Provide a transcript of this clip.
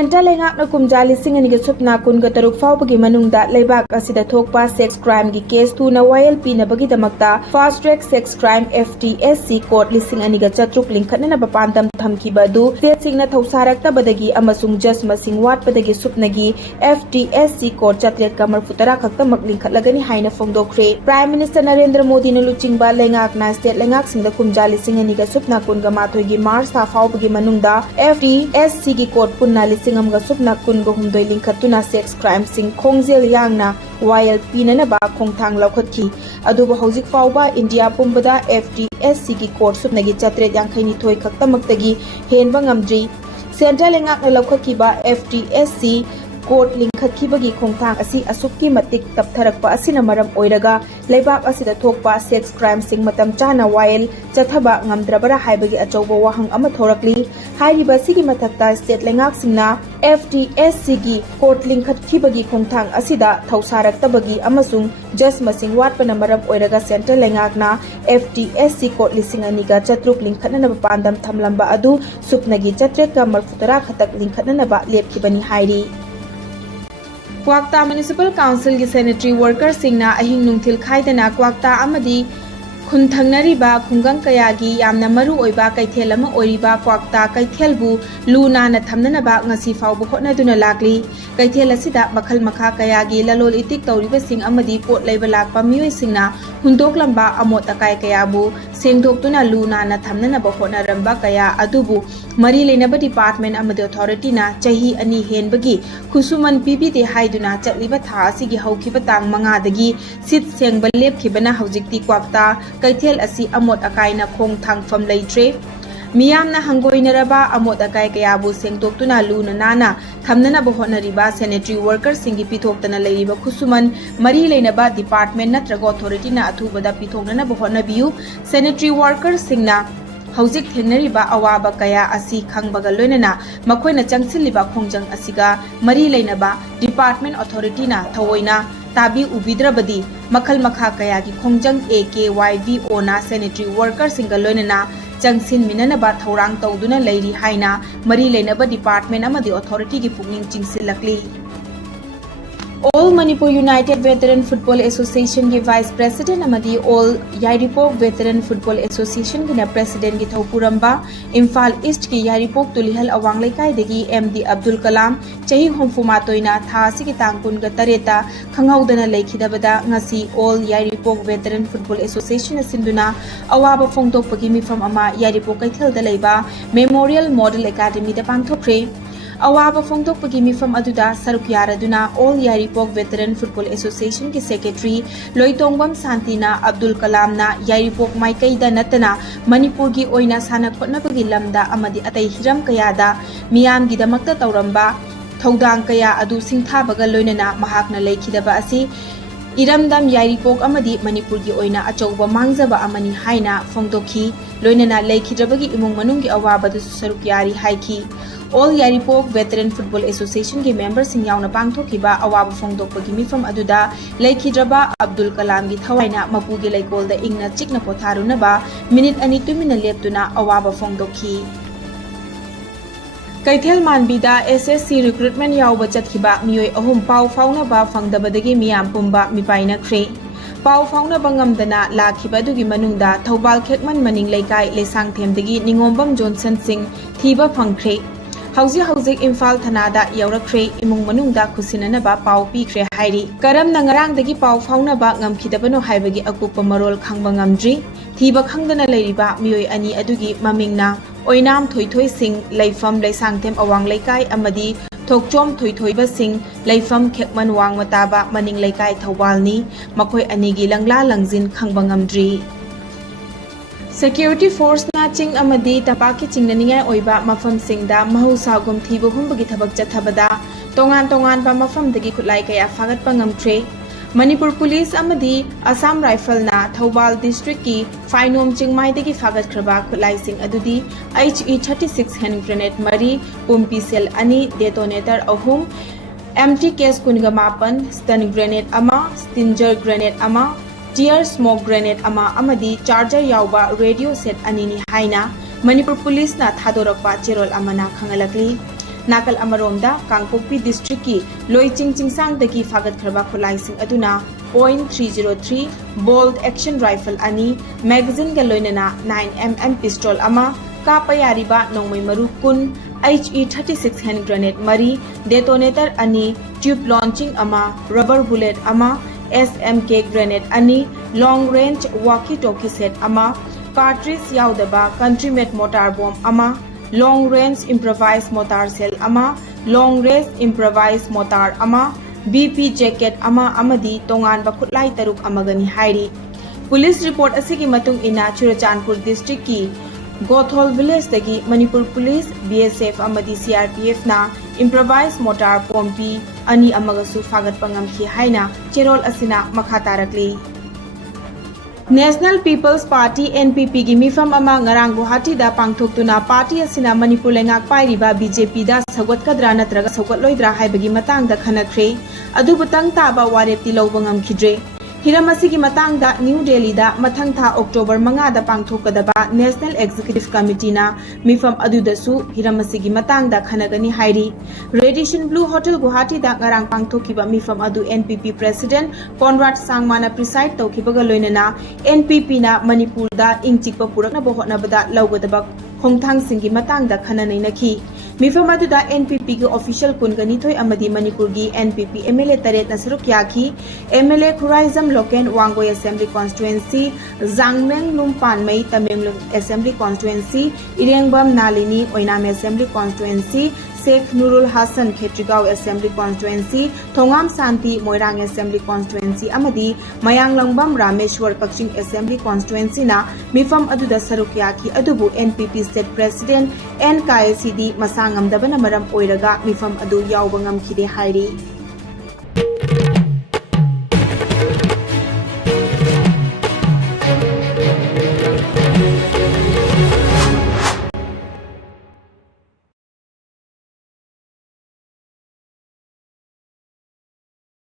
Central Lengakna kumja lising ani supna kun gataruk faubagi manungda leibak asida thokpa sex crime gi case tu na YLP na bagi damakta fast track sex crime FTSC court lising ani ga chatruk linkhatna na bapandam thamki badu state singna thausarakta badagi amasung just masing wat badagi supnagi FTSC court chatlet kamar futara khakta makling khatlagani haina fongdokre Prime Minister Narendra Modi na luchingba lengakna state lengak singda kumja lising ani ga supna kun ga mathoi gi March ta faubagi manungda FTSC gi court punna singam ga supna kun go humdoi linkhatuna sex crime sing khongjel yangna YLP na ba khongthang laukhatki aduba hojik fauba India pumbada FTSC gi court supna gi chatre yangkhaini thoi khaktamak henba ngamdri Central Lengak na laukhatki ba FTSC court linkhatkibagi khongthang asi asukki matik taptharakpa asina maram oiraga leibak asida thokpa sex crime sing matam chana YL chathaba ngamdrabara haibagi achauba wahang ama thorakli hairiba sigi mathakta state lengak singna FTSC gi court linkhatkibagi khongthang asida thausaraktabagi amasung just masing watpana maram oiraga Central Lengakna FTSC court lising aniga chatruk linkhatna na pandam thamlamba adu supnagi chatreka marfutara khatak linkhatna na ba lepkibani hairi Kwakta Municipal Council gi sanitary workers singna ahing nungthil khaidana Kwakta amadi khunthangnariba khungang kayagi yamna maru oiba kaithel ama oiriba Kwakta kaithelbu luna na thamnana ba ngasi fawbu hotna duna lakli kaithel asida makhal makha kayagi lalol itik tawriba sing amadi pot leiba lakpa mioi singna hundok lamba amot akai kayabu sengdoktuna luna na thamnana ba hotna ramba kaya adubu mari leinaba department amadi authority na chahi ani henbagi khusuman pbd haiduna chatliba tha asigi haukiba tang manga dagi sit sengba lepkhibana haujikti Kwakta kaithel asi amot akai na khong thang fam leitre miyamna hangoinaraba amot akai kayabu sengdoktuna luna nana thamnana ba honariba sanitary workers singi pithoktana leiriba khusuman mari leinaba department natraga authority na athubada pithoktana ba honabiu sanitary workers singna hauzik thenariba awaba kaya asi khangbaga loinana makoina changsilliba khongjang asiga mari leinaba department authority na thawoina tabi ubidrabadi makhal makha kaya gi khongjang AKYVO na sanitary workers singa loinana changsin minanaba thorang tawduna leiri haina mari leinaba department amadi authority gi pungning chingsilakli All Manipur United Veteran Football Association ki Vice President amadi All Yairipok Veteran Football Association ki na President ki Thopuramba Imphal East ki Yairipok Tulihal Awang Laikai dagi MD Abdul Kalam chahi homfumatoina tha sigi tangpun ga tareta khanghaudana leikhidabada ngasi All Yairipok Veteran Football Association asinduna awaba phongtokpagi mifam ama Yairipok kaithel da leiba Memorial Model Academy da pangthokre awaba phongtokpagi mifam aduda saruk yaraduna All Yairipok Veteran Football Association ki Secretary Loitongbam Santina Abdul Kalam na Yairipok Maikaida natana Manipur gi oina sana khotnabagi lamda amadi atai hiram kayada miyam gi damakta tawramba thodang kaya adu singthabaga loinana mahakna leikhidaba asi iramdam Yairipok amadi Manipur gi oina achauba mangjaba amani haina phongdokhi loinana leikhidabagi imung manung gi awaba du saruk yari haiki All Yairipok Veteran Football Association ki members sing yauna pangthokiba awaba phongdokpagi mifam aduda leikidraba Abdul Kalam gi thawaina mapugi leikolda ingna chikna potharunaba minute ani tumina leptuna awaba phongdokhi Kaithel Manbida SSC recruitment yauba chatkiba mioi ahum pau faunaba phangdabadagi miyam pumba mipaina khre pau fauna bangamdana lakhiba dugi manungda Thobal Khekman maning leikai lesang themdagi Ningombam Johnson Singh thiba phangkhre hauzik Imphal Thanada yaurakre imung manungda khusinanaba pau pikre hairi karam nangarangdagi pau faunaba ngamkhidabano haibagi akupa marol khangba ngamdri thiba khangdana leiriba mioi ani adugi mamingna oinam thoithoi sing leifam leisangthem awang leikai amadi thokchom thoithoiba sing leifam Khekman wang mataba maning leikai Thobalni makoi anigi langla langjin khangba ngamdri Security Force na ching amadi tapaki chingnaningai oiba mafam singda mahausa gum thibu humbagi thabak chathabada tongan pa mafam dagi khutlai kaya fagat pangamtre Manipur Police amadi Assam Rifle na Thobal District ki Phainom Chingmai dagi fagat khraba khutlai sing adudi HE36 hand grenade mari pumpi cell ani detonator ahum empty case kunga mapan stun grenade ama stinger grenade ama tear smoke grenade ama amadi charger yauba radio set anini haina Manipur Police na thadorakpa cherol amana khangalakli Nakal amaromda Kangpokpi district ki Loiching Chingsang dagi fagat kharba khulaising aduna .303 bolt action rifle ani magazine ga loinana 9mm pistol ama kapayariba nongmai maru kun HE 36 hand grenade mari detonator ani tube launching ama rubber bullet ama SMK grenade ani long range walkie talkie set ama cartridge yaudaba country made mortar bomb ama long range improvised mortar cell ama long range improvised mortar ama BP jacket ama amadi tongan ba khutlai taruk amagani hairi police report asigi matung ina Churachandpur district ki Gothol village dagi Manipur police BSF amadi CRPF na improvised mortar bomb pi ani amagasu fagat pangam khi haina cherol asina makha tarakli National People's Party NPP gi mifam ama ngarang Guwahati da pangthoktuna party asina Manipur lengak pairiba BJP da sagot kadra natraga sagot loidra haibagi matang da khanakre adu butang taba warepti lobangam khidre Hiramasi ki matang da New Delhi da mathang tha October 5 da pangthokadaba National Executive Committee na mifam adu da su Hiramasi ki matang da khanagani hairi Radiation Blue Hotel Guwahati da ngarang pangthokiba mifam adu NPP President Conrad Sangma na preside tawkibaga loinana NPP na Manipur da ingchikpa purakna bohotna bada lawgadaba khongthang singi matang da khananai nakhi mifam adu da NPP gi official kungani thoi amadi Manipur gi NPP MLA taret na saruk yakhi MLA Khuraizam Loken Wangoi Assembly Constituency Zangmeng Lumpan Mai Tamenglong Assembly Constituency Irengbam Nalini Oinam Assembly Constituency Sheikh Nurul Hassan Khetrigao Assembly Constituency Thongam Santi Moirang Assembly Constituency amadi Mayang Langbam Rameshwar Kaching Assembly Constituency na mifam adu da saruk yakhi adubu NPP State President NKCD masangamdabana maram oiraga mifam adu yawbangam khide hairi